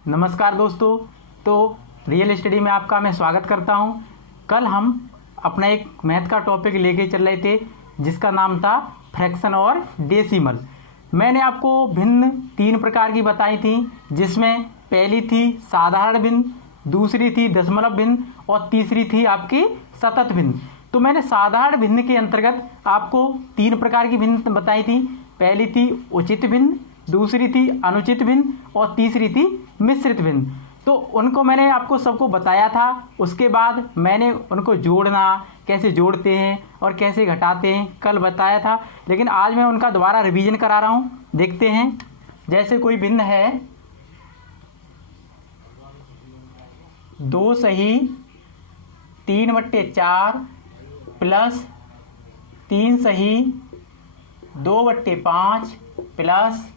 नमस्कार दोस्तों। तो रियल स्टडी में आपका मैं स्वागत करता हूं। कल हम अपना एक मैथ का टॉपिक लेके चल रहे थे जिसका नाम था फ्रैक्शन और डेसिमल। मैंने आपको भिन्न 3 प्रकार की बताई थी, जिसमें पहली थी साधारण भिन्न, दूसरी थी दशमलव भिन्न और तीसरी थी आपकी सतत भिन्न। तो मैंने साधारण भिन्न के अंतर्गत आपको 3 प्रकार की भिन्न बताई थी। पहली थी उचित भिन्न, दूसरी थी अनुचित भिन्न और तीसरी थी मिश्रित भिन्न। तो उनको मैंने आपको सबको बताया था। उसके बाद मैंने उनको जोड़ना, कैसे जोड़ते हैं और कैसे घटाते हैं, कल बताया था। लेकिन आज मैं उनका दोबारा रिवीजन करा रहा हूँ। देखते हैं, जैसे कोई भिन्न है 2 सही 3/4 प्लस 3 सही 2/5 प्लस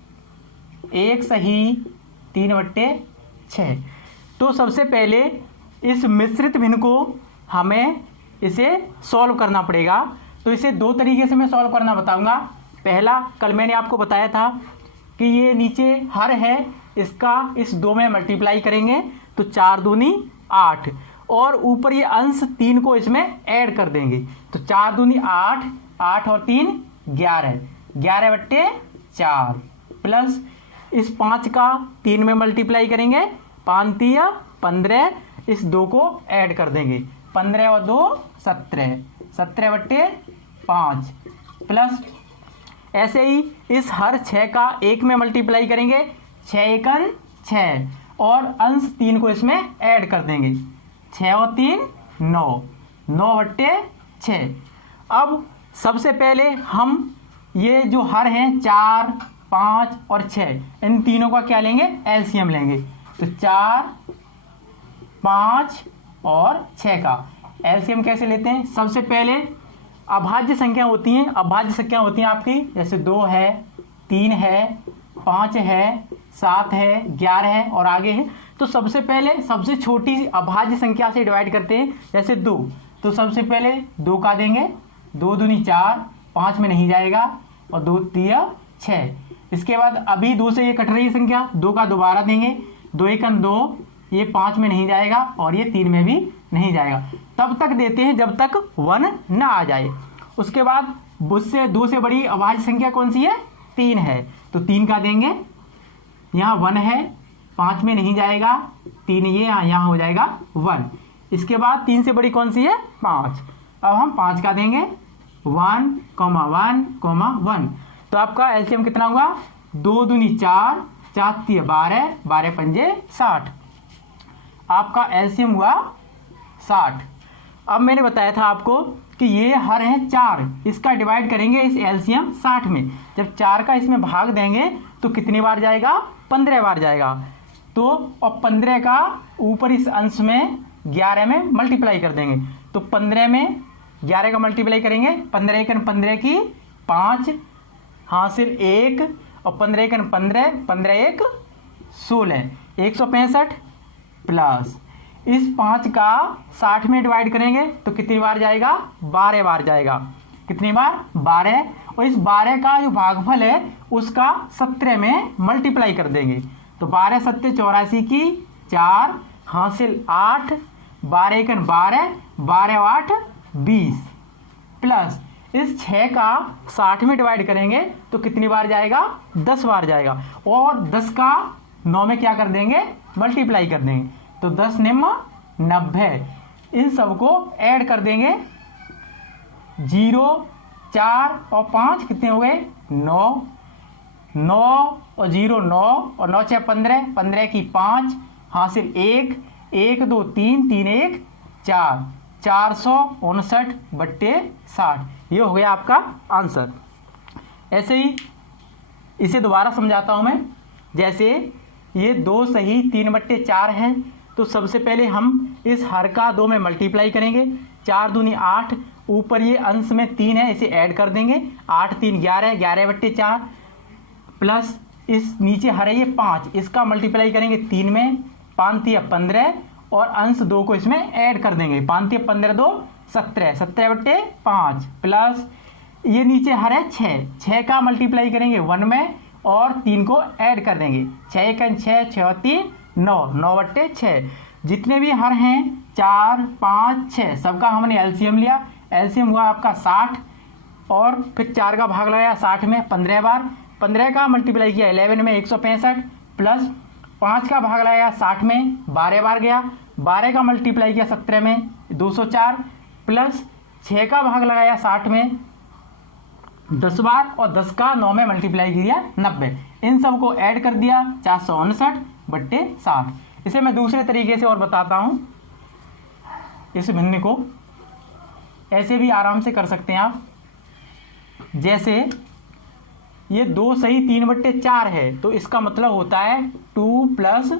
1 सही 3/6। तो सबसे पहले इस मिश्रित भिन्न को हमें इसे सॉल्व करना पड़ेगा। तो इसे 2 तरीके से मैं सॉल्व करना बताऊंगा। पहला, कल मैंने आपको बताया था कि ये नीचे हर है, इसका इस 2 में मल्टीप्लाई करेंगे तो 4 दूनी 8 और ऊपर ये अंश 3 को इसमें ऐड कर देंगे तो 4 दूनी 8, 8 और 3 11, 11/4 प्लस इस 5 का 3 में मल्टीप्लाई करेंगे, 5 तिया 15, इस 2 को ऐड कर देंगे, 15 और 2 17, 17/5 प्लस ऐसे ही इस हर 6 का 1 में मल्टीप्लाई करेंगे, 6 एकन 6 और अंश 3 को इसमें ऐड कर देंगे, 6 और 3 9, 9/6। अब सबसे पहले हम ये जो हर हैं 4, 5 और 6, इन तीनों का क्या लेंगे, एलसीएम लेंगे। तो 4, 5 और 6 का एलसीएम कैसे लेते हैं। सबसे पहले अभाज्य संख्या होती हैं, आपकी, जैसे 2 है, 3 है, 5 है, 7 है, 11 है और आगे है। तो सबसे पहले सबसे छोटी अभाज्य संख्या से डिवाइड करते हैं, जैसे 2। तो सबसे पहले 2 का देंगे, 2 दूनी 4, 5 में नहीं जाएगा और 2 तिया 6। इसके बाद अभी 2 से ये कट रही है संख्या, 2 का दोबारा देंगे, 2 एकन 2, ये 5 में नहीं जाएगा और ये 3 में भी नहीं जाएगा। तब तक देते हैं जब तक 1 ना आ जाए। उसके बाद उससे 2 से बड़ी अभाज्य संख्या कौन सी है, 3 है। तो 3 का देंगे, यहाँ 1 है, 5 में नहीं जाएगा, 3 ये यहाँ हो जाएगा 1। इसके बाद 3 से बड़ी कौन सी है, 5। अब हम 5 का देंगे, 1, 1, 1। तो आपका एलसीएम कितना हुआ, 2 दूनी 4, 4 तिया 12, 12 पंजे 60। आपका एलसीएम हुआ 60। अब मैंने बताया था आपको कि ये हर है 4, इसका डिवाइड करेंगे इस एलसीएम 60 में। जब 4 का इसमें भाग देंगे तो कितनी बार जाएगा, 15 बार जाएगा। तो और 15 का ऊपर इस अंश में 11 में मल्टीप्लाई कर देंगे। तो 15 में 11 का मल्टीप्लाई करेंगे, 15 एकन 15 की 5 हासिल 1 और 15 एकन 15, 15 1 16, 165 प्लस इस 5 का 60 में डिवाइड करेंगे तो कितनी बार जाएगा, 12 बार जाएगा। कितनी बार, 12। और इस 12 का जो भागफल है उसका 17 में मल्टीप्लाई कर देंगे। तो 12 7 84 की 4 हासिल 8, 12 एकन 12, 12 8 20 प्लस इस 6 का 60 में डिवाइड करेंगे तो कितनी बार जाएगा, 10 बार जाएगा। और 10 का 9 में क्या कर देंगे, मल्टीप्लाई कर देंगे। तो 10 निम्न 90। इन सबको ऐड कर देंगे, 0, 4 और 5 कितने हो गए, 9, 9 और 0 9 और 9 6 15, 15 की 5 हासिल 1, 1 2 3, 3 1 4, 459/60। ये हो गया आपका आंसर। ऐसे ही इसे दोबारा समझाता हूं मैं। जैसे ये 2 सही 3/4 है, तो सबसे पहले हम इस हर का 2 में मल्टीप्लाई करेंगे, 4 दूनी 8, ऊपर ये अंश में 3 है, इसे ऐड कर देंगे, 8 3 11, 11/4 प्लस इस नीचे हर है ये 5, इसका मल्टीप्लाई करेंगे 3 में, 5 तिया 15 और अंश 2 को इसमें ऐड कर देंगे, 5 तिया 15 2 17, 17/5 प्लस ये नीचे हर है 6 का मल्टीप्लाई करेंगे 1 में और 3 को ऐड कर देंगे, 6 एकन 6, 6 और 3 9, 9/6। जितने भी हर हैं 4, 5, 6 सबका हमने एलसीएम लिया। एलसीएम हुआ आपका 60 और फिर 4 का भाग लगाया 60 में 15 बार, 15 का मल्टीप्लाई किया 11 में 165 प्लस 5 का भाग लगाया 60 में 12 बार गया, 12 का मल्टीप्लाई किया 17 में 204 प्लस 6 का भाग लगाया 60 में 10 बार और 10 का 9 में मल्टीप्लाई किया 90। इन सब को ऐड कर दिया 459/60। इसे मैं दूसरे तरीके से और बताता हूँ। इस भिन्न को ऐसे भी आराम से कर सकते हैं आप। जैसे ये 2 सही 3/4 है तो इसका मतलब होता है 2 +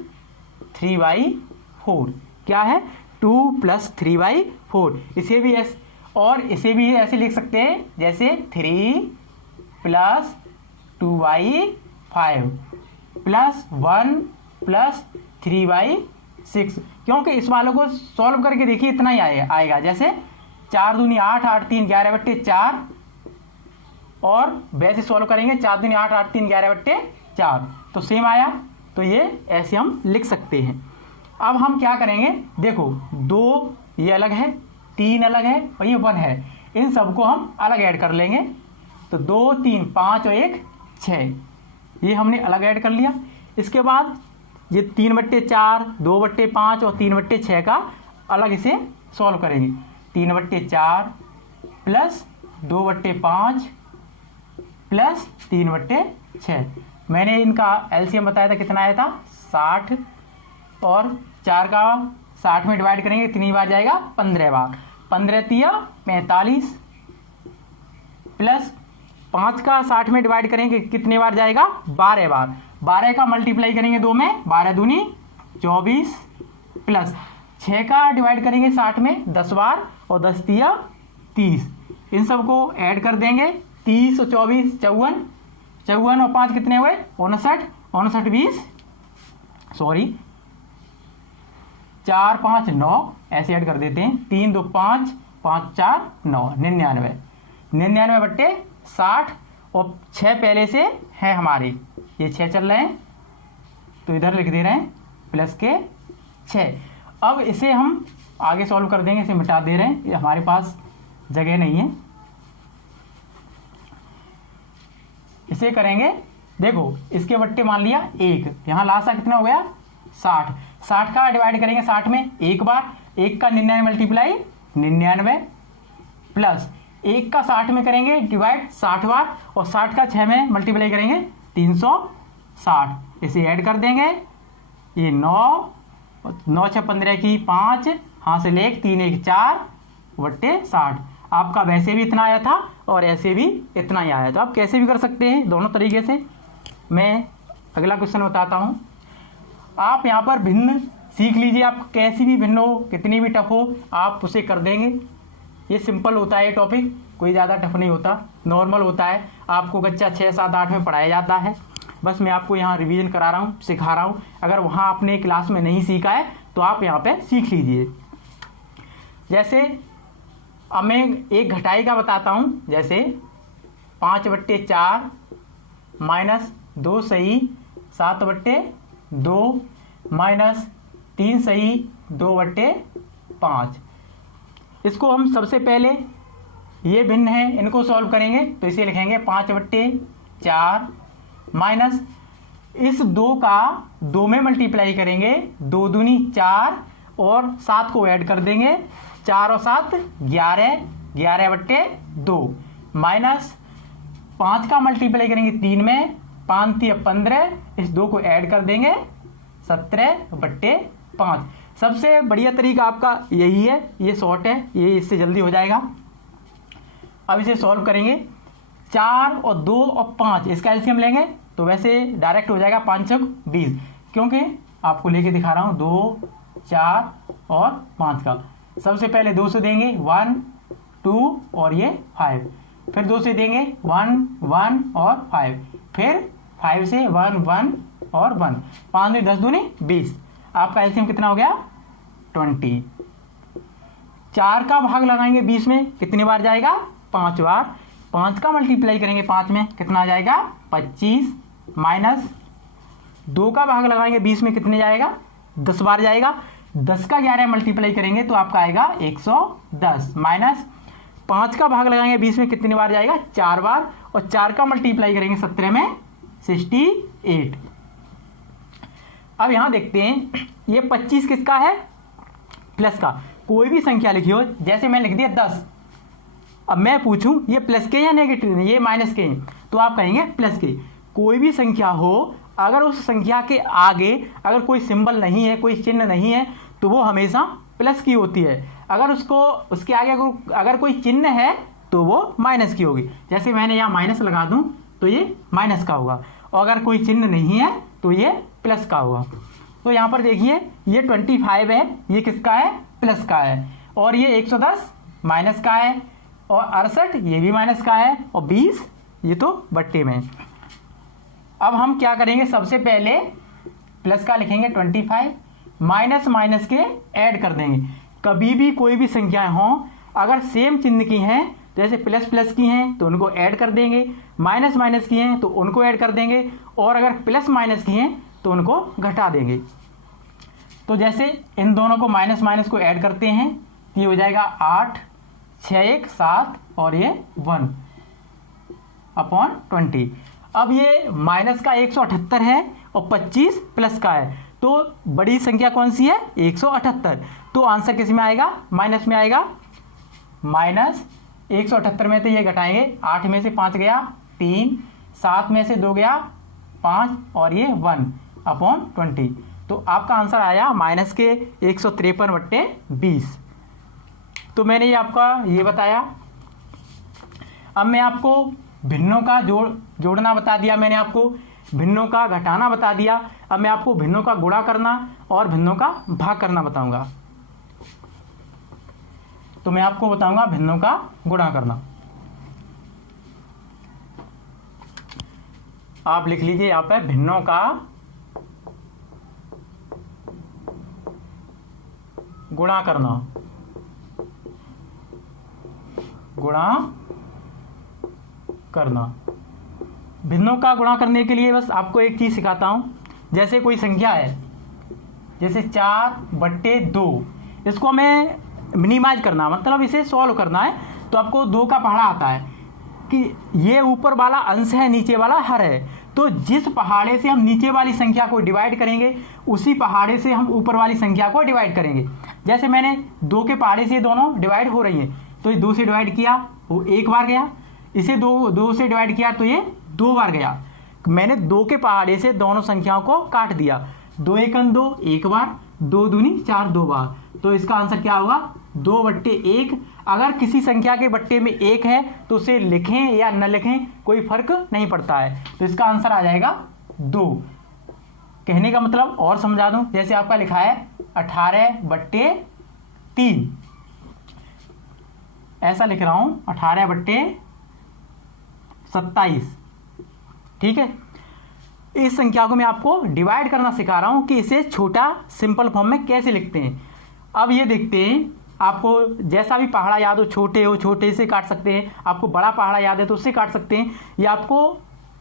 3/4। क्या है? 2 + 3/4। इसे भी ऐसे और इसे भी ऐसे लिख सकते हैं जैसे 3 + 2/5 प्लस 1 + 3/6। क्योंकि इस वालों को सॉल्व करके देखिए इतना ही आएगा। जैसे 4 दूनी 8, 8 3 11/4 और वैसे सॉल्व करेंगे 4 दूनी 8, 8 3 11/4 तो सेम आया। तो ये ऐसे हम लिख सकते हैं। अब हम क्या करेंगे, देखो 2 ये अलग है, 3 अलग है और ये 1 है। इन सबको हम अलग ऐड कर लेंगे। तो 2 3 5 और 1 6 ये हमने अलग ऐड कर लिया। इसके बाद ये 3/4, 2/5 और 3/6 का अलग इसे सॉल्व करेंगे। 3/4 प्लस 2/5 प्लस 3/6। मैंने इनका एलसीएम बताया था, कितना आया था 60 और 4 का 60 में डिवाइड करेंगे कितनी बार जाएगा 15 बार। 15 तिया 45 प्लस 5 का 60 में डिवाइड करेंगे कितने बार जाएगा 12 बार। 12 का मल्टीप्लाई करेंगे 2 में 12 दूनी 24 प्लस 6 का डिवाइड करेंगे 60 में 10 बार और 10 तिया 30। इन सबको ऐड कर देंगे 30 और 24 54, 54 और 5 कितने हुए 59, 59 20 सॉरी 4 5 9 ऐसे ऐड कर देते हैं। 3 2 5 5 4 9 99, 99/60 और 6 पहले से है हमारे, ये 6 चल रहे हैं तो इधर लिख दे रहे हैं प्लस के 6। अब इसे हम आगे सॉल्व कर देंगे, इसे मिटा दे रहे हैं, ये हमारे पास जगह नहीं है। इसे करेंगे, देखो इसके बट्टे मान लिया 1, यहाँ लासा कितना हो गया 60। 60 का डिवाइड करेंगे 60 में 1 बार, 1 का 99 मल्टीप्लाई 99 प्लस 1 का 60 में करेंगे डिवाइड 60 बार और 60 का 6 में मल्टीप्लाई करेंगे 360। इसे ऐड कर देंगे, ये 9 9 6 15 की 5 हाँ से लेख 3 1 4/60। आपका वैसे भी इतना आया था और ऐसे भी इतना ही आया। तो आप कैसे भी कर सकते हैं दोनों तरीके से। मैं अगला क्वेश्चन बताता हूँ। आप यहाँ पर भिन्न सीख लीजिए, आप कैसी भी भिन्न हो कितनी भी टफ हो आप उसे कर देंगे। ये सिंपल होता है, ये टॉपिक कोई ज़्यादा टफ नहीं होता, नॉर्मल होता है। आपको कक्षा 6 7 8 में पढ़ाया जाता है, बस मैं आपको यहाँ रिवीजन करा रहा हूँ, सिखा रहा हूँ। अगर वहाँ आपने क्लास में नहीं सीखा है तो आप यहाँ पे सीख लीजिए। जैसे अब मैं एक घटाई का बताता हूँ। जैसे 5/4 माइनस 2 सही 7/2 माइनस 3 सही 2/5। इसको हम सबसे पहले ये भिन्न है, इनको सॉल्व करेंगे तो इसे लिखेंगे 5/4 माइनस इस 2 का 2 में मल्टीप्लाई करेंगे 2 दूनी 4 और 7 को ऐड कर देंगे 4 और 7 11, 11/2 माइनस 5 का मल्टीप्लाई करेंगे 3 में 5 3 15, इस 2 को ऐड कर देंगे 17/5। सबसे बढ़िया तरीका आपका यही है, ये शॉर्ट है, ये इससे जल्दी हो जाएगा। अब इसे सॉल्व करेंगे 4 और 2 और 5 इसका एलसीएम लेंगे तो वैसे डायरेक्ट हो जाएगा 5 6 20, क्योंकि आपको लेके दिखा रहा हूँ 2 4 और 5 का। सबसे पहले 2 से देंगे 1 2 और ये 5, फिर 2 से देंगे 1 1 और 5, फिर 5 से 1 1 और 1, 5 10 दूनी 20। आपका एलसीएम कितना हो गया 20। 4 का भाग लगाएंगे 20 में कितनी बार जाएगा 5 बार। 5 का मल्टीप्लाई करेंगे 5 में कितना आ जाएगा 25 माइनस 2 का भाग लगाएंगे 20 में कितने जाएगा, 10 बार जाएगा। 10 का 11 मल्टीप्लाई करेंगे तो आपका आएगा 110 माइनस 5 का भाग लगाएंगे 20 में कितनी बार जाएगा, 4 बार, और 4 का मल्टीप्लाई करेंगे 17 में 68। अब यहां देखते हैं ये 25 किसका है, प्लस का। कोई भी संख्या लिखी हो, जैसे मैं लिख दिया 10, अब मैं पूछूं ये प्लस के या नेगेटिव, ये माइनस के हैं, तो आप कहेंगे प्लस के। कोई भी संख्या हो, अगर उस संख्या के आगे अगर कोई सिंबल नहीं है, कोई चिन्ह नहीं है, तो वो हमेशा प्लस की होती है। अगर उसके आगे अगर कोई चिन्ह है तो वो माइनस की होगी। जैसे मैंने यहाँ माइनस लगा दूं तो ये माइनस का होगा, और अगर कोई चिन्ह नहीं है तो ये प्लस का होगा। तो यहाँ पर देखिए ये 25 है, ये किसका है, प्लस का है, और ये 110 माइनस का है, और 68 ये भी माइनस का है, और 20 ये तो बट्टे में। अब हम क्या करेंगे, सबसे पहले प्लस का लिखेंगे 25, माइनस माइनस के ऐड कर देंगे। कभी भी कोई भी संख्याएं हों, अगर सेम चिन्ह की हैं, जैसे प्लस प्लस की हैं तो उनको ऐड कर देंगे, माइनस माइनस की हैं तो उनको ऐड कर देंगे, और अगर प्लस माइनस की हैं तो उनको घटा देंगे। तो जैसे इन दोनों को माइनस माइनस को ऐड करते हैं, ये हो जाएगा 8, 6 1 7, और ये 1 अपॉन 20। अब ये माइनस का 178 है और 25 प्लस का है, तो बड़ी संख्या कौन सी है, 178। तो आंसर किस में आएगा, माइनस में आएगा। माइनस 178 में तो ये घटाएंगे, 8 में से 5 गया 3, 7 में से 2 गया 5, और ये 1 अपॉन 20। तो आपका आंसर आया माइनस के 153/20। तो मैंने ये आपका ये बताया। अब मैं आपको भिन्नों का जोड़ना बता दिया, मैंने आपको भिन्नों का घटाना बता दिया। अब मैं आपको भिन्नों का गुणा करना और भिन्नों का भाग करना बताऊंगा। तो मैं आपको बताऊंगा भिन्नों का गुणा करना। आप लिख लीजिए यहाँ पे भिन्नों का गुणा करना। गुणा करना, भिन्नों का गुणा करने के लिए बस आपको एक चीज सिखाता हूं। जैसे कोई संख्या है, जैसे 4/2, इसको हमें मिनिमाइज करना, मतलब इसे सॉल्व करना है, तो आपको 2 का पहाड़ा आता है कि ये ऊपर वाला अंश है, नीचे वाला हर है। तो जिस पहाड़े से हम नीचे वाली संख्या को डिवाइड करेंगे, उसी पहाड़े से हम ऊपर वाली संख्या को डिवाइड करेंगे। जैसे मैंने 2 के पहाड़े से दोनों डिवाइड हो रही हैं, तो ये 2 से डिवाइड किया, वो 1 बार गया। इसे 2 से डिवाइड किया तो ये 2 बार गया। मैंने 2 के पहाड़े से दोनों संख्याओं को काट दिया। 2 1 2 1 बार, 2 दूनी 4 2 बार। तो इसका आंसर क्या होगा, 2/1। अगर किसी संख्या के बट्टे में 1 है तो उसे लिखें या न लिखें कोई फर्क नहीं पड़ता है। तो इसका आंसर आ जाएगा 2। कहने का मतलब और समझा दूं, जैसे आपका लिखा है 18/3, ऐसा लिख रहा हूं 18/27। ठीक है, इस संख्या को मैं आपको डिवाइड करना सिखा रहा हूं कि इसे छोटा सिंपल फॉर्म में कैसे लिखते हैं। अब ये देखते हैं, आपको जैसा भी पहाड़ा याद हो, छोटे से काट सकते हैं, आपको बड़ा पहाड़ा याद है तो उससे काट सकते हैं, या आपको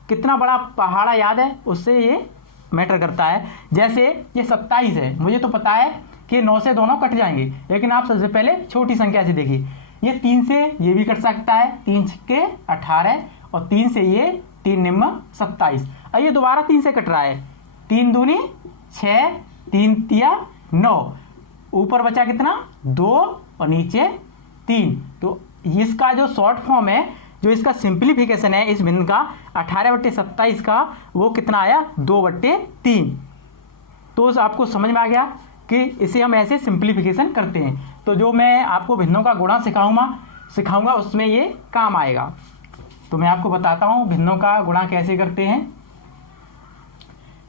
कितना बड़ा पहाड़ा याद है उससे ये मैटर करता है। जैसे ये 27 है, मुझे तो पता है कि 9 से दोनों कट जाएंगे, लेकिन आप सबसे पहले छोटी संख्या से देखिए। ये 3 से ये भी कट सकता है, 3 के 18, और 3 से ये 3 निम्न 27। अब ये दोबारा 3 से कट रहा है, 3 दूनी 6, 3 तिया 9, ऊपर बचा कितना 2 और नीचे 3। तो इसका जो शॉर्ट फॉर्म है, जो इसका सिंप्लीफिकेशन है इस भिन्न का 18/27 का, वो कितना आया 2/3। तो आपको समझ में आ गया कि इसे हम ऐसे सिंप्लीफिकेशन करते हैं। तो जो मैं आपको भिन्नों का गुणा सिखाऊंगा उसमें ये काम आएगा। तो मैं आपको बताता हूँ भिन्नों का गुणा कैसे करते हैं।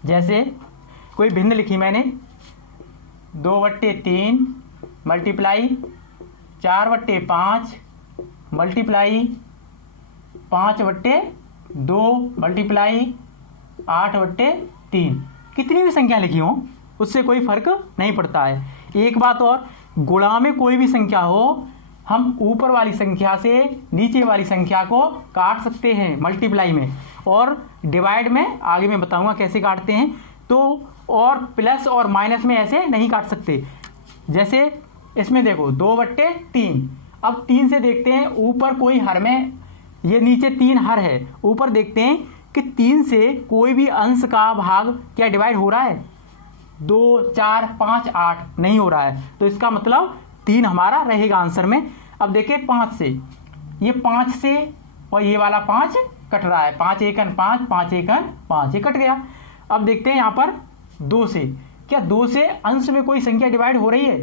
जैसे कोई भिन्न लिखी मैंने, 2/3 मल्टीप्लाई 4/5 मल्टीप्लाई 5/2 मल्टीप्लाई 8/3। कितनी भी संख्या लिखी हो उससे कोई फर्क नहीं पड़ता है। एक बात और, गुणा में कोई भी संख्या हो, हम ऊपर वाली संख्या से नीचे वाली संख्या को काट सकते हैं मल्टीप्लाई में, और डिवाइड में आगे मैं बताऊंगा कैसे काटते हैं। तो और प्लस और माइनस में ऐसे नहीं काट सकते। जैसे इसमें देखो 2/3, अब 3 से देखते हैं ऊपर कोई हर में, ये नीचे 3 हर है, ऊपर देखते हैं कि 3 से कोई भी अंश का भाग क्या डिवाइड हो रहा है, 2, 4, 5, 8 नहीं हो रहा है, तो इसका मतलब 3 हमारा रहेगा आंसर में। अब देखिए 5 से, ये 5 से और ये वाला 5 कट रहा है, 5 एकन 5, 5 एकन 5, ये कट गया। अब देखते हैं यहाँ पर 2 से, क्या 2 से अंश में कोई संख्या डिवाइड हो रही है,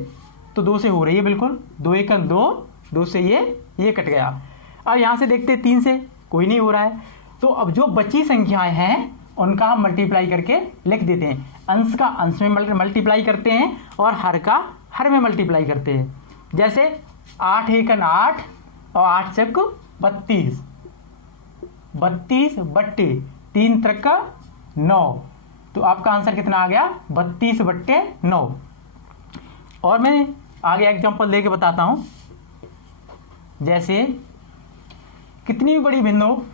तो 2 से हो रही है बिल्कुल, 2 एकन 2, 2 से ये कट गया। अब यहाँ से देखते हैं 3 से कोई नहीं हो रहा है, तो अब जो बची संख्याएं हैं उनका हम मल्टीप्लाई करके लिख देते हैं। अंश का अंश में मल्टीप्लाई करते हैं और हर का हर में मल्टीप्लाई करते हैं। जैसे 8 एकन 8 और 8 चक 32, 32 बट्टे 3 त्रिक 9, तो आपका आंसर कितना आ गया, 32/9। और मैं आगे एग्जांपल देके बताता हूं। जैसे कितनी भी बड़ी भिन्न हो,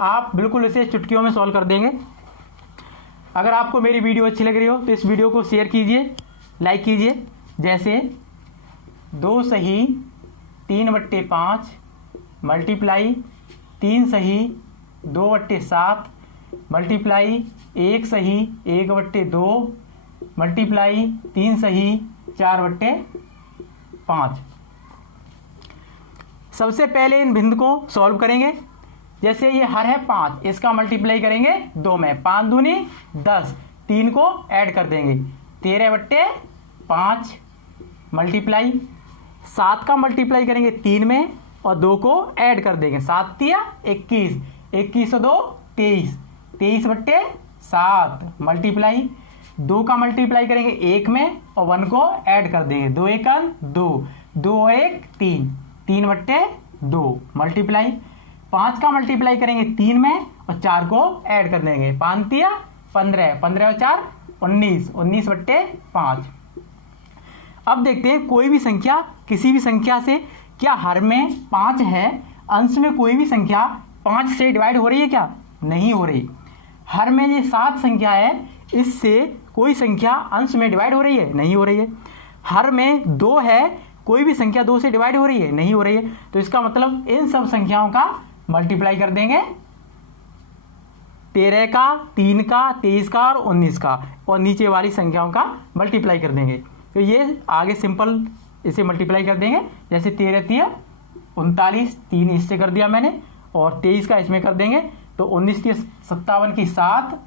आप बिल्कुल इसे चुटकियों में सॉल्व कर देंगे। अगर आपको मेरी वीडियो अच्छी लग रही हो तो इस वीडियो को शेयर कीजिए, लाइक कीजिए। जैसे 2 सही 3/5 मल्टीप्लाई 3 सही 2/7 मल्टीप्लाई 1 सही 1/2 मल्टीप्लाई 3 सही 4/5। सबसे पहले इन भिन्न को सॉल्व करेंगे। जैसे ये हर है 5, इसका मल्टीप्लाई करेंगे 2 में, 5 दूनी 10, 3 को ऐड कर देंगे 13/5 मल्टीप्लाई 7 का मल्टीप्लाई करेंगे 3 में और 2 को ऐड कर देंगे, 7 तिया 21, 21 और 2 23, 23/7 मल्टीप्लाई 2 का मल्टीप्लाई करेंगे 1 में और 1 को ऐड कर देंगे, 2 एकन 2, 2 और 1 3, 3/2 मल्टीप्लाई 5 का मल्टीप्लाई करेंगे 3 में और 4 को ऐड कर देंगे, 5 तिया 15, 15 और 4 19, 19/5। अब देखते हैं कोई भी संख्या किसी भी संख्या से क्या हर में 5 है, अंश में कोई भी संख्या 5 से डिवाइड हो रही है क्या, नहीं हो रही। हर में ये 7 संख्या है, इससे कोई संख्या अंश में डिवाइड हो रही है, नहीं हो रही है। हर में 2 है, कोई भी संख्या 2 से डिवाइड हो रही है, नहीं हो रही है। तो इसका मतलब इन सब संख्याओं का मल्टीप्लाई कर देंगे, 13 का, 3 का, 23 का और 19 का, और नीचे वाली संख्याओं का मल्टीप्लाई कर देंगे। तो ये आगे सिंपल इसे मल्टीप्लाई कर देंगे। जैसे 13 तिया 39, 3 इससे कर दिया मैंने, और 23 का इसमें कर देंगे, तो 19 तिया 57 की 7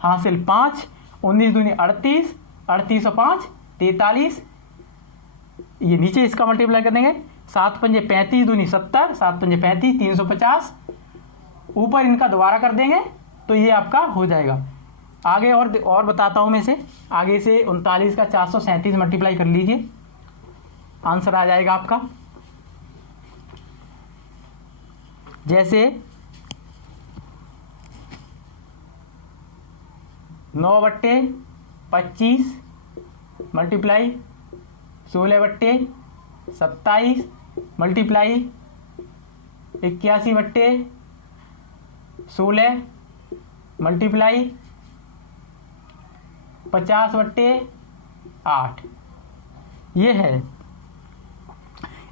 हासिल 5, 19 दूनी 38, 38 और 5 43, ये नीचे इसका मल्टीप्लाई कर देंगे, 7 पंजे 35 दूनी 70, 7 पंजे 35, 350, ऊपर इनका दोबारा कर देंगे तो ये आपका हो जाएगा। आगे और बताता हूं मैं इसे। आगे से 39 का 437 मल्टीप्लाई कर लीजिए, आंसर आ जाएगा आपका। जैसे 9/25 मल्टीप्लाई 16/27 मल्टीप्लाई 81/16 मल्टीप्लाई 50/8, ये है।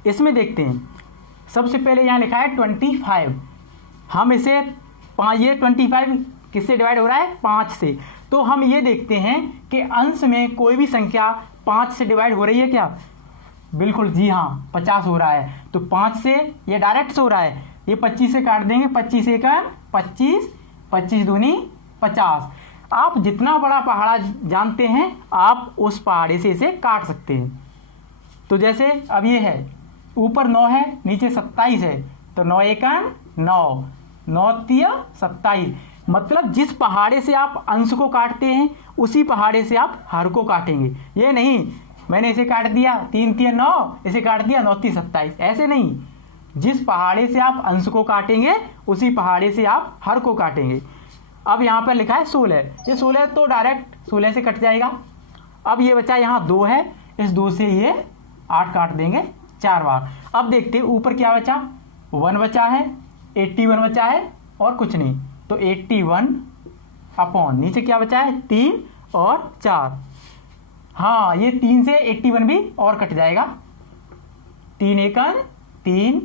इसमें देखते हैं, सबसे पहले यहाँ लिखा है 25, हम इसे ये 25 किससे डिवाइड हो रहा है, 5 से। तो हम ये देखते हैं कि अंश में कोई भी संख्या 5 से डिवाइड हो रही है क्या, बिल्कुल जी हाँ, 50 हो रहा है। तो 5 से ये डायरेक्ट से हो रहा है, ये 25 से काट देंगे, 25 एकड़ 25, 25 दूनी 50। आप जितना बड़ा पहाड़ा जानते हैं आप उस पहाड़े से इसे काट सकते हैं। तो जैसे अब ये है, ऊपर 9 है, नीचे 27 है, तो 9 एकड़ 9, 9 तिया 27। मतलब जिस पहाड़े से आप अंश को काटते हैं उसी पहाड़े से आप हर को काटेंगे। ये नहीं मैंने इसे काट दिया 3 तिया 9, इसे काट दिया 9 तिया 27, ऐसे नहीं। जिस पहाड़े से आप अंश को काटेंगे उसी पहाड़े से आप हर को काटेंगे। अब यहाँ पर लिखा है 16, ये 16 तो डायरेक्ट 16 से कट जाएगा। अब ये बचा यहाँ 2 है, इस 2 से ये 8 काट देंगे 4 बार। अब देखते हैं ऊपर क्या बचा, 1 बचा है, 81 बचा है और कुछ नहीं, तो 81 अपॉन नीचे क्या बचा है 3 और 4। हाँ, ये 3 से 81 भी और कट जाएगा। 3 एकन 3,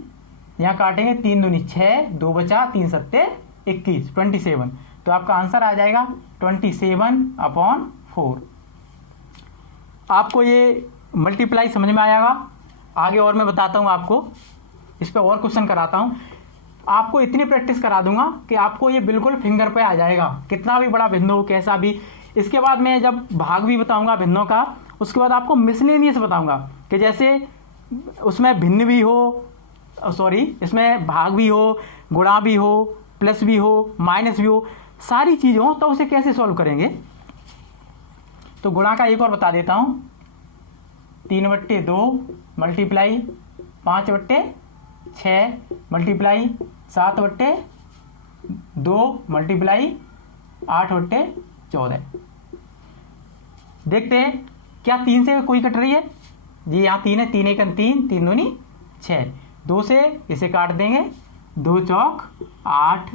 यहाँ काटेंगे 3 दूनी 6, 2 बचा 3 सत्ते 21, 27। तो आपका आंसर आ जाएगा 27/4। आपको ये मल्टीप्लाई समझ में आएगा। आगे और मैं बताता हूँ आपको, इस पर और क्वेश्चन कराता हूँ। आपको इतनी प्रैक्टिस करा दूंगा कि आपको ये बिल्कुल फिंगर पे आ जाएगा, कितना भी बड़ा भिन्न हो कैसा भी। इसके बाद मैं जब भाग भी बताऊंगा भिन्नों का, उसके बाद आपको मिसलेनियस बताऊंगा कि जैसे उसमें भिन्न भी हो, सॉरी इसमें भाग भी हो, गुणा भी हो, प्लस भी हो, माइनस भी हो, सारी चीज़ हो, तो उसे कैसे सॉल्व करेंगे। तो गुणा का एक और बता देता हूँ। 3/2 मल्टीप्लाई 5/6 मल्टीप्लाई 7/2 मल्टीप्लाई 8/14। देखते हैं क्या 3 से कोई कट रही है जी। यहाँ 3 है, 3 एकन 3, 3 दूनी 6, 2 से इसे काट देंगे, 2 चौक 8,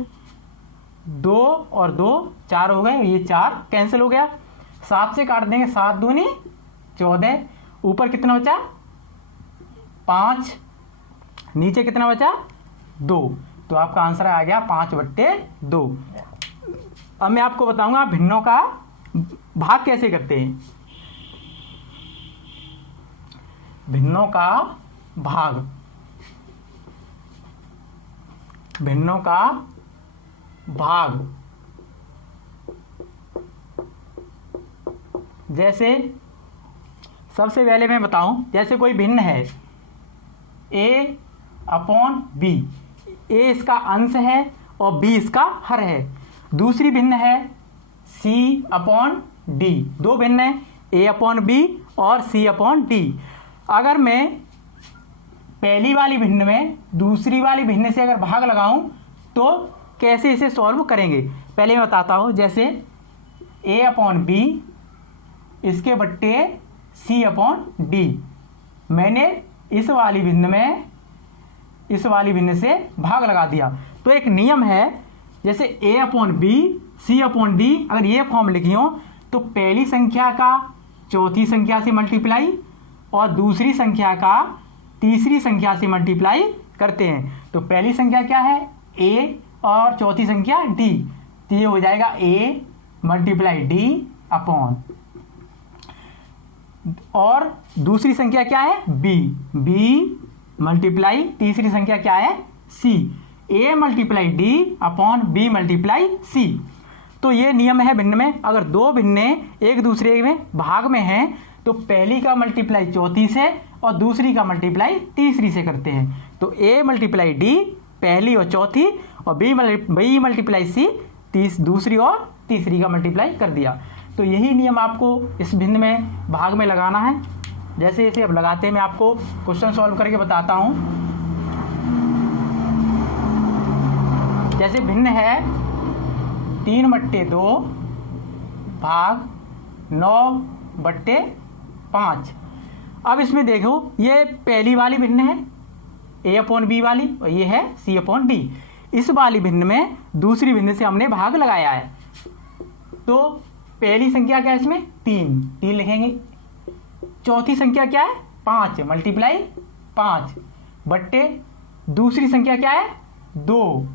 2 और 2 4 हो गए, ये 4 कैंसिल हो गया। 7 से काट देंगे, 7 दूनी 14, ऊपर कितना बचा 5, नीचे कितना बचा 2। तो आपका आंसर आ गया 5/2। अब मैं आपको बताऊंगा भिन्नों का भाग कैसे करते हैं। भिन्नों का भाग, भिन्नों का भाग जैसे सबसे पहले मैं बताऊं, जैसे कोई भिन्न है a/b, a इसका अंश है और b इसका हर है। दूसरी भिन्न है c/d, दो भिन्न है a/b और c/d। अगर मैं पहली वाली भिन्न में दूसरी वाली भिन्न से अगर भाग लगाऊं तो कैसे इसे सॉल्व करेंगे, पहले मैं बताता हूं। जैसे a/b इसके बट्टे c/d, मैंने इस वाली भिन्न में इस वाली भिन्न से भाग लगा दिया। तो एक नियम है, जैसे a/b c/d अगर ये फॉर्म लिखी हो तो पहली संख्या का चौथी संख्या से मल्टीप्लाई और दूसरी संख्या का तीसरी संख्या से मल्टीप्लाई करते हैं। तो पहली संख्या क्या है a और चौथी संख्या d, तो ये हो जाएगा a × d अपॉन, और दूसरी संख्या क्या है b मल्टीप्लाई तीसरी संख्या क्या है c, a × d upon b × c। तो ये नियम है भिन्न में। अगर दो भिन्ने एक दूसरे में भाग में हैं तो पहली का मल्टीप्लाई चौथी से और दूसरी का मल्टीप्लाई तीसरी से करते हैं। तो a × d पहली और चौथी और b × c दूसरी और तीसरी का मल्टीप्लाई कर दिया। तो यही नियम आपको इस भिन्न में भाग में लगाना है। जैसे इसे अब लगाते हैं, मैं आपको क्वेश्चन सॉल्व करके बताता हूं। जैसे भिन्न है 3/2 भाग 9/5। अब इसमें देखो ये पहली वाली भिन्न है a/b वाली और ये है c/d। इस वाली भिन्न में दूसरी भिन्न से हमने भाग लगाया है। तो पहली संख्या क्या है इसमें 3 लिखेंगे, चौथी संख्या क्या है 5 मल्टीप्लाई 5 बट्टे दूसरी संख्या क्या है 2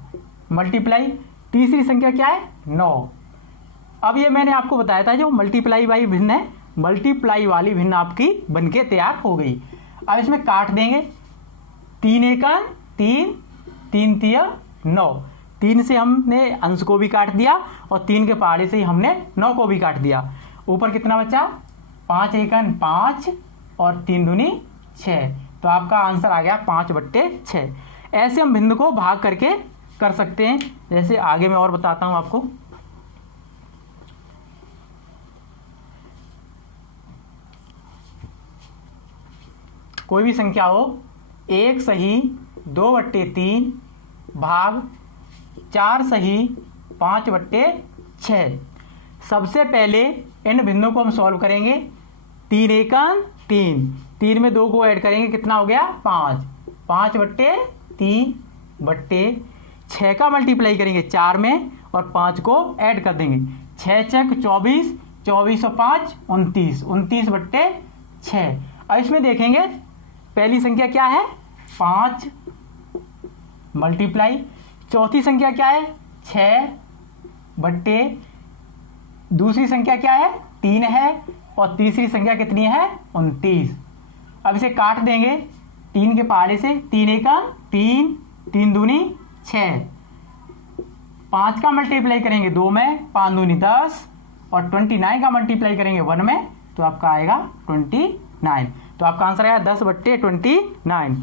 मल्टीप्लाई तीसरी संख्या क्या है 9। अब ये मैंने आपको बताया था जो मल्टीप्लाई वाली भिन्न है, मल्टीप्लाई वाली भिन्न आपकी बनके तैयार हो गई। अब इसमें काट देंगे, 3 एकन 3, 3 तिया 9, 3 से हमने अंश को भी काट दिया और 3 के पहाड़े से ही हमने 9 को भी काट दिया। ऊपर कितना बचा 5 एकन 5 और 3 दूनी 6। तो आपका आंसर आ गया 5/6। ऐसे हम भिन्न को भाग करके कर सकते हैं। जैसे आगे मैं और बताता हूं आपको। कोई भी संख्या हो 1 सही 2/3 भाग 4 सही 5/6। सबसे पहले इन भिन्नों को हम सॉल्व करेंगे। 3 एकन 3 में 2 को ऐड करेंगे, कितना हो गया 5, 5/3/6 का मल्टीप्लाई करेंगे 4 में और 5 को ऐड कर देंगे, 6 चक 24, 24 और 5 29, 29/6। अब इसमें देखेंगे पहली संख्या क्या है 5 मल्टीप्लाई, चौथी संख्या क्या है 6 बट्टे, दूसरी संख्या क्या है 3 है, और तीसरी संख्या कितनी है 29। अब इसे काट देंगे 3 के पहाड़े से, 3 एकम 3, 3 दूनी 6, 5 का मल्टीप्लाई करेंगे 2 में, 5 दूनी 10, और 29 का मल्टीप्लाई करेंगे 1 में, तो आपका आएगा 29। तो आपका आंसर आएगा 10/29।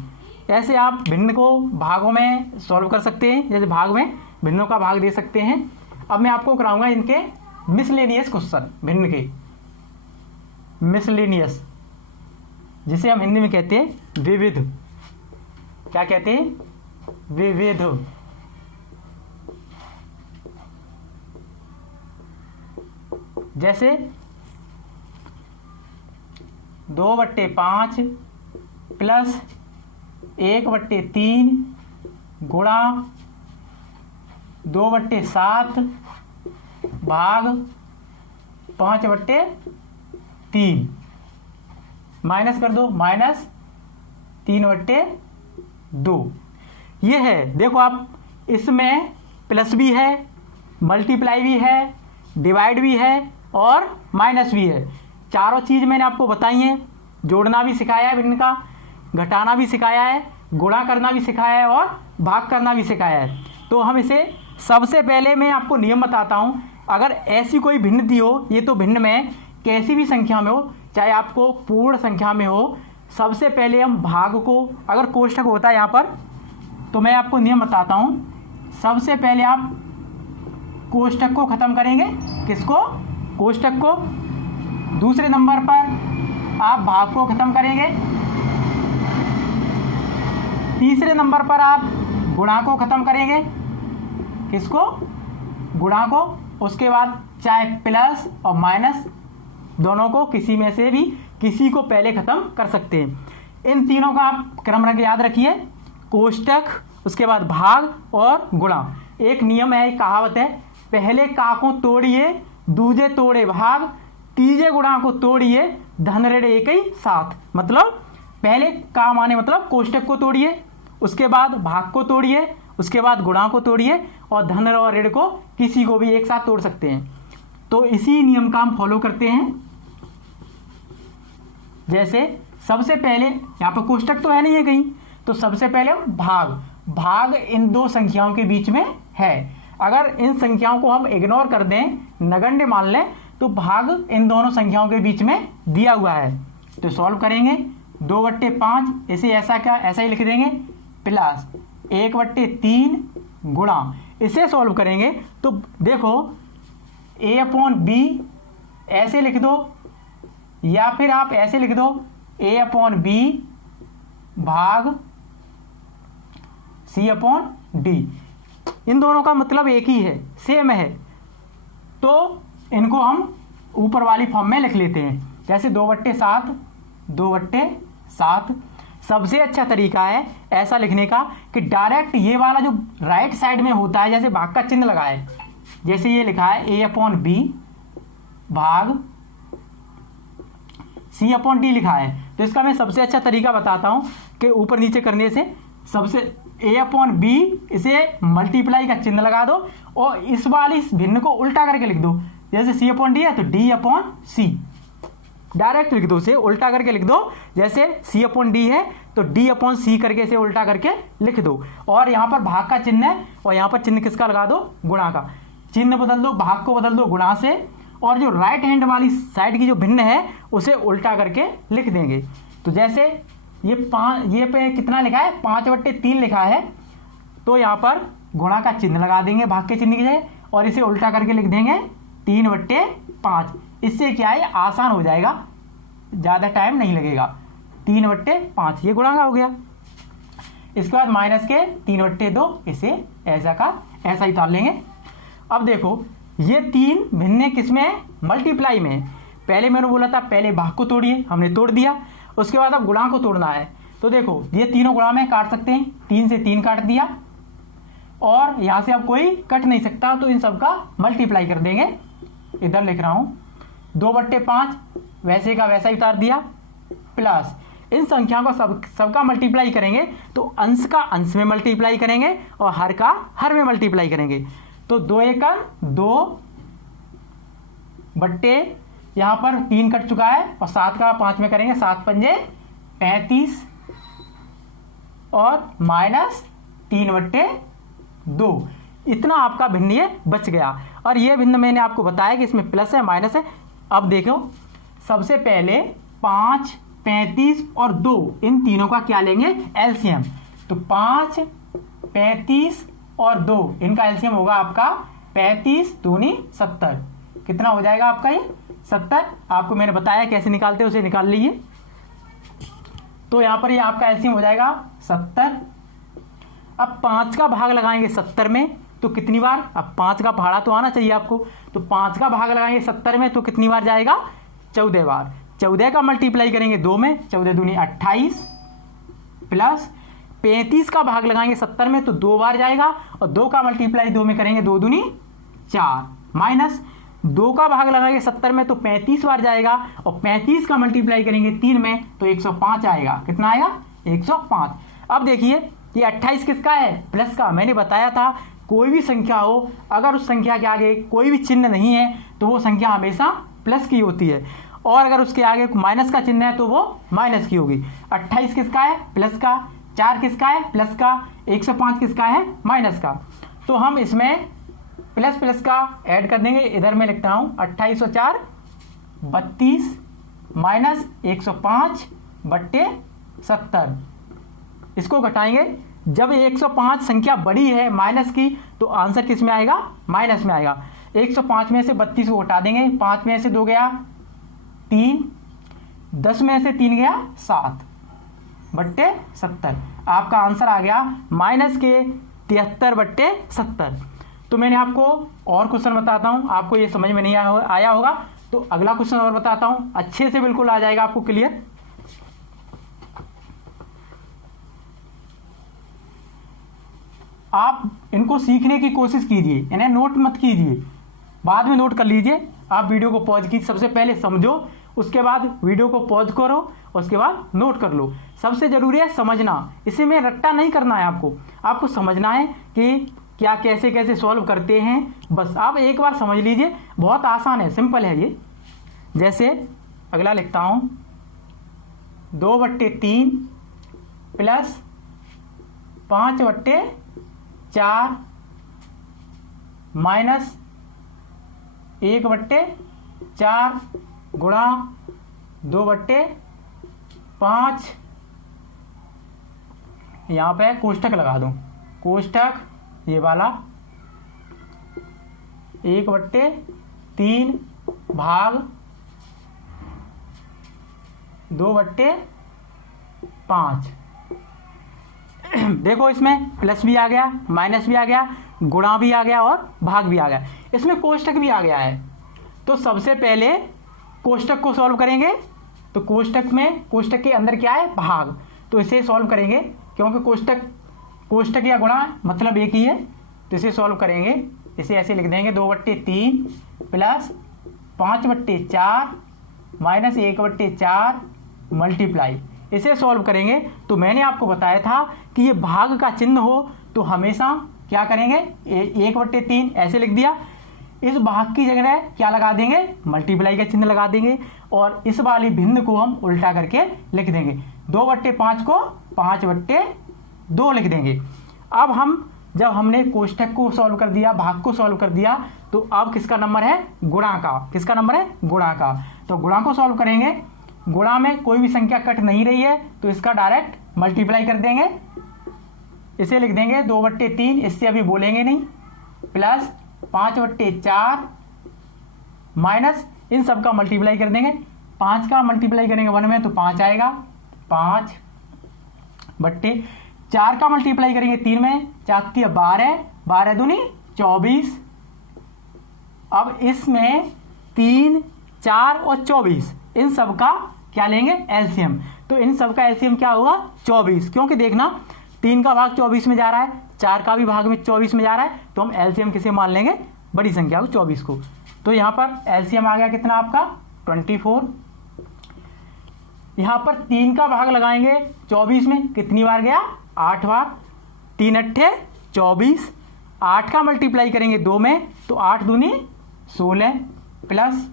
ऐसे आप भिन्न को भागों में सॉल्व कर सकते हैं, जैसे भाग में भिन्नों का भाग दे सकते हैं। अब मैं आपको कराऊंगा इनके मिसलेनियस क्वेश्चन, भिन्न के मिसलेनियस, जिसे हम हिंदी में कहते हैं विविध। क्या कहते हैं विविध। जैसे 2/5 प्लस 1/3 गुणा 2/7 भाग 5/3, माइनस कर दो, -3/2। ये है, देखो आप इसमें प्लस भी है, मल्टीप्लाई भी है, डिवाइड भी है और माइनस भी है। चारों चीज़ मैंने आपको बताई हैं। जोड़ना भी सिखाया है भिन्न का, घटाना भी सिखाया है, गुणा करना भी सिखाया है और भाग करना भी सिखाया है। तो हम इसे सबसे पहले मैं आपको नियम बताता हूँ। अगर ऐसी कोई भिन्न दी हो, ये तो भिन्न में कैसी भी संख्या में हो, चाहे आपको पूर्ण संख्या में हो, सबसे पहले हम भाग को, अगर कोष्ठक होता है यहाँ पर, तो मैं आपको नियम बताता हूँ। सबसे पहले आप कोष्ठक को खत्म करेंगे, किसको कोष्ठक को, दूसरे नंबर पर आप भाग को खत्म करेंगे, तीसरे नंबर पर आप गुणा को खत्म करेंगे, किसको गुणा को, उसके बाद चाहे प्लस और माइनस दोनों को किसी में से भी किसी को पहले खत्म कर सकते हैं। इन तीनों का आप क्रम रख याद रखिए, कोष्ठक, उसके बाद भाग और गुणा। एक नियम है, एक कहावत है, पहले का को तोड़िए दूजे तोड़े भाग, तीजे गुणा को तोड़िए धन ऋण एक ही साथ। मतलब पहले का माने मतलब कोष्ठक को तोड़िए, उसके बाद भाग को तोड़िए, उसके बाद गुणा को तोड़िए, और धन और ऋण को किसी को भी एक साथ तोड़ सकते हैं। तो इसी नियम का हम फॉलो करते हैं। जैसे सबसे पहले यहाँ पर कोष्ठक तो है नहीं है कहीं, तो सबसे पहले भाग इन दो संख्याओं के बीच में है। अगर इन संख्याओं को हम इग्नोर कर दें, नगण्य मान लें, तो भाग इन दोनों संख्याओं के बीच में दिया हुआ है। तो सॉल्व करेंगे 2/5, इसे ऐसा ही लिख देंगे, प्लस 1/3 गुणा, इसे सॉल्व करेंगे तो देखो a/b ऐसे लिख दो, या फिर आप ऐसे लिख दो a/b भाग c/d। इन दोनों का मतलब एक ही है, सेम है, तो इनको हम ऊपर वाली फॉर्म में लिख लेते हैं। जैसे 2/7, 2/7। सबसे अच्छा तरीका है ऐसा लिखने का कि डायरेक्ट ये वाला जो राइट साइड में होता है, जैसे भाग का चिन्ह लगा है, जैसे ये लिखा है a/b भाग c/d लिखा है, तो इसका मैं सबसे अच्छा तरीका बताता हूं कि ऊपर नीचे करने से सबसे a/b, इसे मल्टीप्लाई का चिन्ह लगा दो और इस वाली भिन्न को उल्टा करके लिख दो। जैसे c/d है तो d/c, डायरेक्ट लिख दो, उसे उल्टा करके लिख दो। जैसे c/d है तो d/c करके इसे उल्टा करके लिख दो। और यहाँ पर भाग का चिन्ह है और यहाँ पर चिन्ह किसका लगा दो, गुणा का। चिन्ह बदल दो, भाग को बदल दो गुणा से, और जो राइट हैंड वाली साइड की जो भिन्न है उसे उल्टा करके लिख देंगे। तो जैसे ये पे कितना लिखा है 5/3 लिखा है, तो यहाँ पर गुणा का चिन्ह लगा देंगे भाग के चिन्ह की जगह, और इसे उल्टा करके लिख देंगे 3/5। इससे क्या है, आसान हो जाएगा, ज़्यादा टाइम नहीं लगेगा। 3/5 ये गुणा का हो गया। इसके बाद माइनस के 3/2, इसे ऐसा ही उतार लेंगे। अब देखो ये तीन भिन्न किसमें है, मल्टीप्लाई में है। पहले मैंने बोला था पहले भाग को तोड़िए, हमने तोड़ दिया। उसके बाद अब गुणा को तोड़ना है, तो देखो ये तीनों गुणा में काट सकते हैं, 3 से 3 काट दिया, और यहाँ से अब कोई कट नहीं सकता, तो इन सब का मल्टीप्लाई कर देंगे। इधर लिख रहा हूँ 2/5 वैसे का वैसा ही उतार दिया, प्लस इन संख्याओं को सबका मल्टीप्लाई करेंगे तो अंश का अंश में मल्टीप्लाई करेंगे और हर का हर में मल्टीप्लाई करेंगे। तो 2 एकम 2 बट्टे यहाँ पर 3 कट चुका है और 7 का 5 में करेंगे, 7 पंजे 35 और माइनस 3/2। इतना आपका भिन्न ये बच गया। और ये भिन्न मैंने आपको बताया कि इसमें प्लस है माइनस है। अब देखो सबसे पहले 5, 35 और 2 इन तीनों का क्या लेंगे एलसीएम। तो 5, 35 और 2 इनका एलसीएम होगा आपका 35 दूनी 70। कितना हो जाएगा आपका ये 70। आपको मैंने बताया कैसे निकालते हैं, उसे निकाल लीजिए। तो यहाँ पर ये आपका एलसीएम हो जाएगा 70। अब 5 का भाग लगाएंगे 70 में तो कितनी बार, अब 5 का भाड़ा तो आना चाहिए आपको। तो 5 का भाग लगाएंगे 70 में तो कितनी बार जाएगा 14 बार। 14 का मल्टीप्लाई करेंगे 2 में, 14 दूनी 28, प्लस 35 का भाग लगाएंगे 70 में तो 2 बार जाएगा और 2 का मल्टीप्लाई 2 में करेंगे 2 दूनी 4, माइनस 2 का भाग लगाएंगे 70 में तो 35 बार जाएगा और 35 का मल्टीप्लाई करेंगे 3 में तो 105 आएगा। कितना आएगा 105। अब देखिए ये 28 किसका है प्लस का। मैंने बताया था कोई भी संख्या हो अगर उस संख्या के आगे कोई भी चिन्ह नहीं है तो वो संख्या हमेशा प्लस की होती है और अगर उसके आगे माइनस का चिन्ह है तो वो माइनस की होगी। 28 किसका है प्लस का, 4 किसका है प्लस का, 105 किसका है माइनस का। तो हम इसमें प्लस प्लस का ऐड कर देंगे। इधर मैं लिखता हूँ 28 और 4 32 माइनस 105/70। इसको घटाएंगे। जब 105 संख्या बड़ी है माइनस की तो आंसर किस में आएगा माइनस में आएगा। 105 में से 32 को घटा देंगे, 5 में से 2 गया 3, 10 में से 3 गया 7/70। आपका आंसर आ गया माइनस के 73/70। तो मैंने आपको और क्वेश्चन बताता हूं, आपको ये समझ में नहीं आया होगा तो अगला क्वेश्चन और बताता हूं, अच्छे से बिल्कुल आ जाएगा आपको क्लियर। आप इनको सीखने की कोशिश कीजिए, इन्हें नोट मत कीजिए, बाद में नोट कर लीजिए। आप वीडियो को पॉज कीजिए, सबसे पहले समझो, उसके बाद वीडियो को पॉज करो, उसके बाद नोट कर लो। सबसे जरूरी है समझना, इसे में रट्टा नहीं करना है आपको समझना है कि क्या कैसे कैसे सॉल्व करते हैं। बस आप एक बार समझ लीजिए, बहुत आसान है, सिंपल है ये। जैसे अगला लिखता हूं 2/3 प्लस 5/4 माइनस 1/4 गुणा 2/5। यहाँ पे कोष्टक लगा दूं, कोष्टक ये वाला 1/3 भाग 2/5। देखो इसमें प्लस भी आ गया, माइनस भी आ गया, गुणा भी आ गया और भाग भी आ गया, इसमें कोष्टक भी आ गया है। तो सबसे पहले कोष्टक को सॉल्व करेंगे। तो कोष्टक के अंदर क्या है भाग, तो इसे सॉल्व करेंगे क्योंकि कोष्टक या गुणा मतलब एक ही है। तो इसे सॉल्व करेंगे, इसे ऐसे लिख देंगे 2/3 प्लस 5/4 माइनस 1/4 मल्टीप्लाई। इसे सॉल्व करेंगे तो मैंने आपको बताया था कि ये भाग का चिन्ह हो तो हमेशा क्या करेंगे 1/3 ऐसे लिख दिया। इस भाग की जगह क्या लगा देंगे मल्टीप्लाई का चिन्ह लगा देंगे और इस वाली भिन्न को हम उल्टा करके लिख देंगे। 2/5 को 5/2 लिख देंगे। अब जब हमने कोष्टक को सॉल्व कर दिया, भाग को सॉल्व कर दिया, तो अब किसका नंबर है गुणा का। किसका नंबर है गुणा का। तो गुणा को सॉल्व करेंगे, गुणा में कोई भी संख्या कट नहीं रही है तो इसका डायरेक्ट मल्टीप्लाई कर देंगे। इसे लिख देंगे 2/3, इससे अभी बोलेंगे नहीं, प्लस 5/4 माइनस इन सब का मल्टीप्लाई कर देंगे। 5 का मल्टीप्लाई करेंगे 1 में तो 5 आएगा, 5/4 का मल्टीप्लाई करेंगे 3 में, 4 12, 12 दूनी 24। अब इसमें 3, 4 और 24 इन सब का क्या लेंगे एलसीएम। तो इन सब का एलसीएम क्या होगा 24, क्योंकि देखना 3 का भाग 24 में जा रहा है, 4 का भी भाग में 24 में जा रहा है, तो हम एलसीएम किसे मान लेंगे बड़ी संख्या को 24 को। तो यहाँ पर एलसीएम आ गया कितना आपका 24। यहाँ पर 3 का भाग लगाएंगे 24 में, कितनी बार गया 8 बार, 3 अट्ठे 24, 8 का मल्टीप्लाई करेंगे 2 में तो 8 दूनी 16 प्लस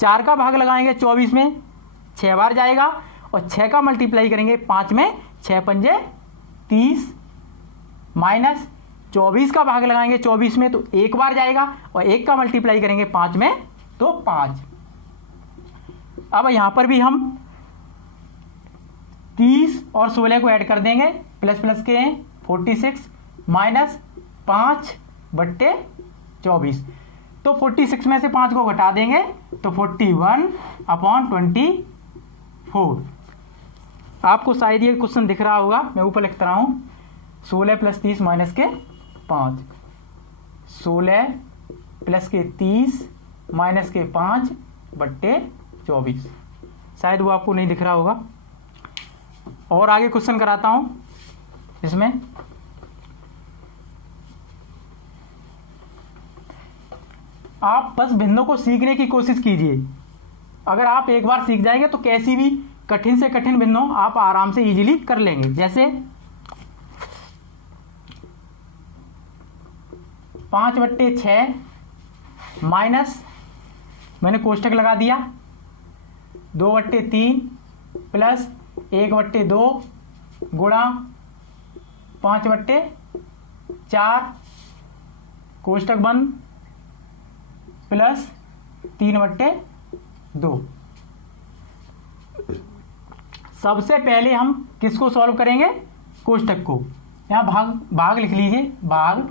4 का भाग लगाएंगे 24 में 6 बार जाएगा और 6 का मल्टीप्लाई करेंगे 5 में 6 पंजे 30 माइनस 24 का भाग लगाएंगे 24 में तो 1 बार जाएगा और 1 का मल्टीप्लाई करेंगे 5 में तो 5। अब यहाँ पर भी हम 30 और 16 को ऐड कर देंगे, प्लस प्लस के 46 माइनस 5/24 तो 46 में से 5 को घटा देंगे तो 41/24। आपको शायद ये क्वेश्चन दिख रहा होगा, मैं ऊपर लिख रहा हूँ 16 + 30 माइनस के 5, 16 + के 30 माइनस के 5/24। शायद वो आपको नहीं दिख रहा होगा। और आगे क्वेश्चन कराता हूं। इसमें आप बस भिन्नों को सीखने की कोशिश कीजिए। अगर आप एक बार सीख जाएंगे तो कैसी भी कठिन से कठिन भिन्नों आप आराम से इजीली कर लेंगे। जैसे 5/6 माइनस, मैंने कोष्टक लगा दिया, 2/3 प्लस 1/2 गुणा 5/4 कोष्टक बंद प्लस 3/2। सबसे पहले हम किसको सॉल्व करेंगे, कोष्टक को। यहाँ भाग लिख लीजिए, भाग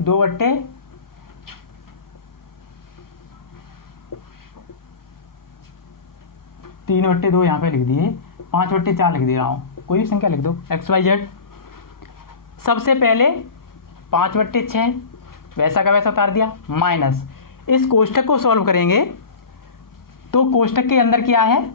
2/3/2 यहाँ पे लिख दिए, 5/4 लिख दे रहा हूँ, कोई भी संख्या लिख दो XYZ। सबसे पहले 5/6 वैसा का वैसा उतार दिया, माइनस इस कोष्टक को सॉल्व करेंगे तो कोष्टक के अंदर क्या है,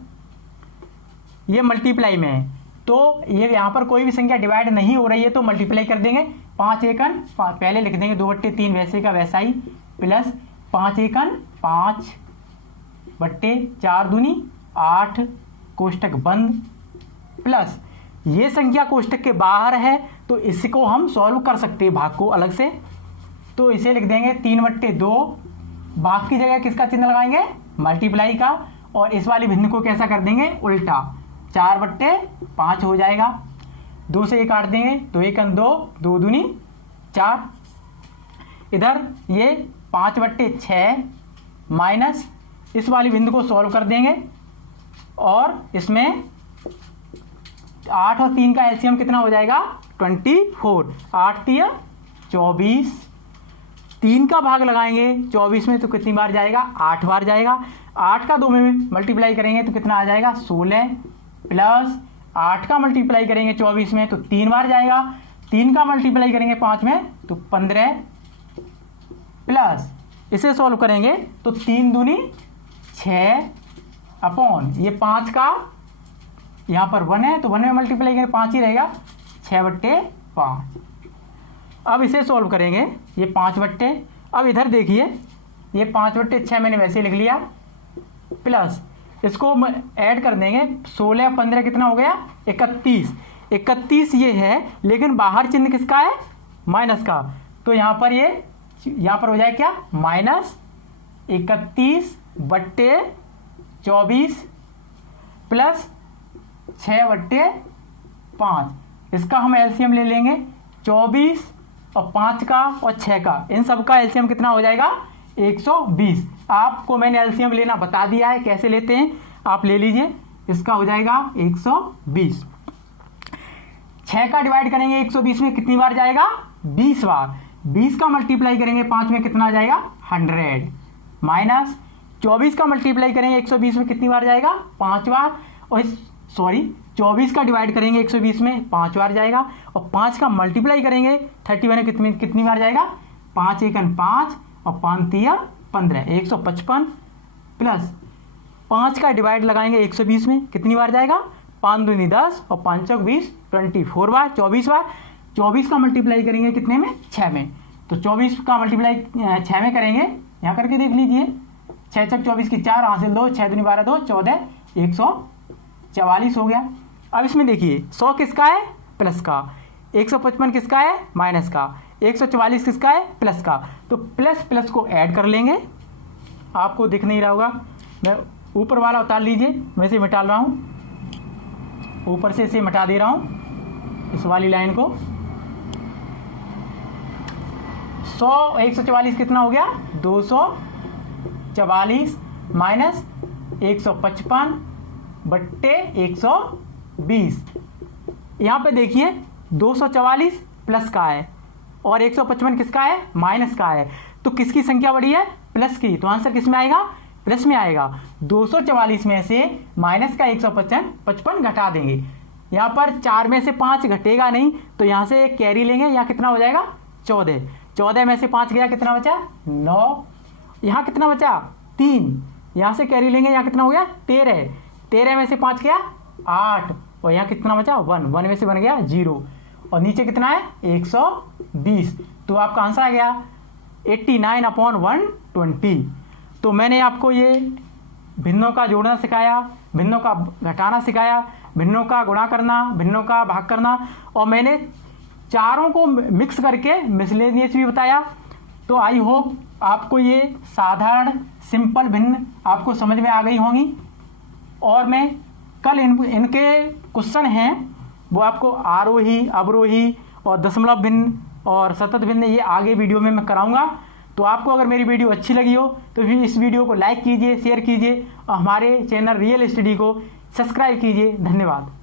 ये मल्टीप्लाई में है तो ये यहाँ पर कोई भी संख्या डिवाइड नहीं हो रही है तो मल्टीप्लाई कर देंगे। 5 एकन पहले लिख देंगे 2/3 वैसे का वैसा ही प्लस 5 एकन 5/4 दूनी 8 कोष्टक बंद प्लस ये संख्या कोष्टक के बाहर है तो इसको हम सॉल्व कर सकते हैं भाग को अलग से, तो इसे लिख देंगे 3/2। भाग की जगह किसका चिन्ह लगाएंगे, मल्टीप्लाई का, और इस वाली भिन्न को कैसा कर देंगे, उल्टा, 4/5 हो जाएगा। 2 से ये काट देंगे, 2 एकन 2, 2 दूनी 4। इधर ये 5/6 माइनस इस वाली बिंदु को सॉल्व कर देंगे और इसमें 8 और 3 का एलसीएम कितना हो जाएगा 24। 8 × 24, 3 का भाग लगाएंगे 24 में तो कितनी बार जाएगा, 8 बार जाएगा। 8 का 2 में मल्टीप्लाई करेंगे तो कितना आ जाएगा 16 प्लस 8 का मल्टीप्लाई करेंगे 24 में तो 3 बार जाएगा। 3 का मल्टीप्लाई करेंगे 5 में तो 15 प्लस इसे सॉल्व करेंगे तो 3 दूनी 6 अपॉन ये 5 का यहाँ पर 1 है तो 1 में मल्टीप्लाई करेंगे 5 ही रहेगा, 6/5। अब इसे सॉल्व करेंगे, ये 5/, अब इधर देखिए ये 5/6 मैंने वैसे लिख लिया प्लस इसको ऐड कर देंगे, 16 15 कितना हो गया 31। 31 ये है लेकिन बाहर चिन्ह किसका है, माइनस का, तो यहाँ पर हो जाए क्या, माइनस 31/24 प्लस 6/5। इसका हम एलसीएम ले लेंगे, 24 और 5 का और 6 का, इन सब का एलसीएम कितना हो जाएगा 120। आपको मैंने एलसीएम लेना बता दिया है, कैसे लेते हैं आप ले लीजिए। इसका हो जाएगा 120। 6 का डिवाइड करेंगे 120 में कितनी बार जाएगा, 20 बार। 20 का मल्टीप्लाई करेंगे 5 में कितना जाएगा 100 माइनस 24 का मल्टीप्लाई करेंगे 120 में कितनी बार जाएगा 5 बार, और 24 का डिवाइड करेंगे 120 में 5 बार जाएगा, और 5 का मल्टीप्लाई करेंगे 31 में कितनी बार जाएगा, 5 एकन 5 और 5 तिया 15, 155 प्लस 5 का डिवाइड लगाएंगे 120 में कितनी बार जाएगा, 5 दूनी 10 और 5 चौक 20, 24 बार, 24 बार। 24 का मल्टीप्लाई करेंगे कितने में 6 में, तो 24 का मल्टीप्लाई 6 में करेंगे यहाँ करके देख लीजिए, 6 छक 24 की 4, हासिल 2, 6 दूनी 12 2, 14, 144 हो गया। अब इसमें देखिए 100 किसका है, प्लस का, 155 किसका है, माइनस का, 144 किसका है, प्लस का। तो प्लस प्लस को ऐड कर लेंगे, आपको दिख नहीं रहा होगा, मैं ऊपर वाला उतार लीजिए, मैं इसे मिटा रहा हूँ, ऊपर से इसे मिटा दे रहा हूँ इस वाली लाइन को। 100 144 कितना हो गया, 244 माइनस 155 बट्टे 120। यहाँ पे देखिए 244 प्लस का है और 155 किसका है, माइनस का है। तो किसकी संख्या बड़ी है, प्लस की, तो आंसर किस में आएगा, प्लस में आएगा। 244 में से माइनस का 155 घटा देंगे, यहाँ पर 4 में से 5 घटेगा नहीं, तो यहाँ से एक कैरी लेंगे, यहाँ कितना हो जाएगा, 14, 14 में से 5 गया, कितना बचा, 9, यहाँ कितना बचा, 3, यहाँ से कैरी लेंगे, यहाँ कितना हो गया, 13, 13 में से 5 गया, 8, और यहाँ कितना बचा, 1, 1 में से बन गया 0, और नीचे कितना है, 120। तो आपका आंसर आ गया 89/120। तो मैंने आपको ये भिन्नों का जोड़ना सिखाया, भिन्नों का घटाना सिखाया, भिन्नों का गुणा करना, भिन्नों का भाग करना, और मैंने चारों को मिक्स करके मिसलेनियस भी बताया। तो आई होप आपको ये साधारण सिंपल भिन्न आपको समझ में आ गई होंगी, और मैं कल इनके क्वेश्चन हैं वो आपको आरोही, अवरोही और दशमलव भिन्न और सतत भिन्न ये आगे वीडियो में मैं कराऊंगा। तो आपको अगर मेरी वीडियो अच्छी लगी हो तो फिर इस वीडियो को लाइक कीजिए, शेयर कीजिए और हमारे चैनल रियल स्टडी को सब्सक्राइब कीजिए। धन्यवाद।